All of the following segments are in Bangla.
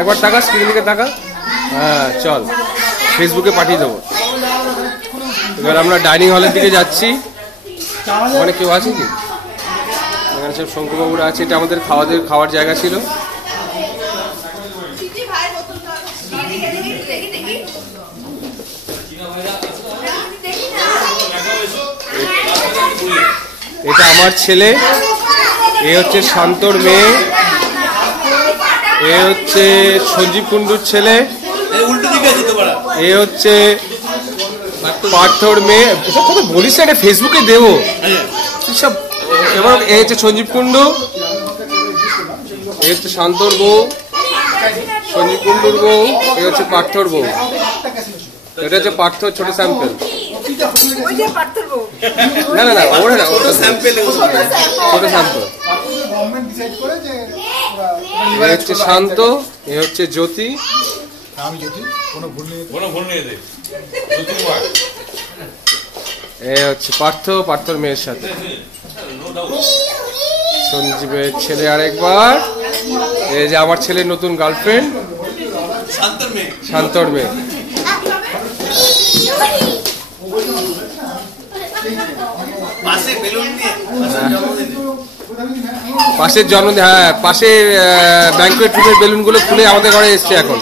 একবার টাকা স্ক্রিন দিকে টাকা। হ্যাঁ চল, ফেসবুকে পাঠিয়ে দেবো। এবার আমরা ডাইনিং হলের দিকে যাচ্ছি। ওখানে কেউ আছে কি? এখানে সব শঙ্কুবাবুরা আছে। এটা আমাদের খাওয়ার জায়গা ছিল। এটা আমার ছেলে, এ হচ্ছে শান্তর মেয়ে, এ হচ্ছে সঞ্জীব কুণ্ডুর ছেলে, এ হচ্ছে পার্থর মেয়ে। এসব কথা বলিস না, এটা ফেসবুকে দেবো সব। এবার এ হচ্ছে সঞ্জীব কুণ্ডু, এ হচ্ছে শান্তর বউ, সঞ্জীব কুণ্ডুর বউ, এ হচ্ছে পার্থর বউ। এটা হচ্ছে পার্থর ছোট স্যাম্পল। না না না, ওরা না, ছোট স্যাম্পল। এ হচ্ছে শান্ত, এ হচ্ছে জ্যোতি, এ হচ্ছে পার্থর মেয়ের সাথে। সঞ্জীবের ছেলে আরেকবার। এই যে আমার ছেলের নতুন গার্লফ্রেন্ড শান্তর মেয়ে। পাশের জন্মদিন, হ্যাঁ পাশের ব্যাংকুয়েট রুমের বেলুন গুলো খুলে আমাদের ঘরে এসছে এখন।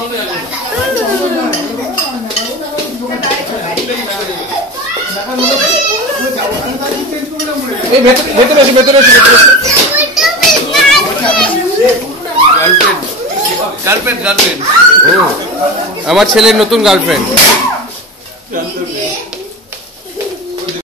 ভেতরে এসে আমার ছেলের নতুন গার্লফ্রেন্ড।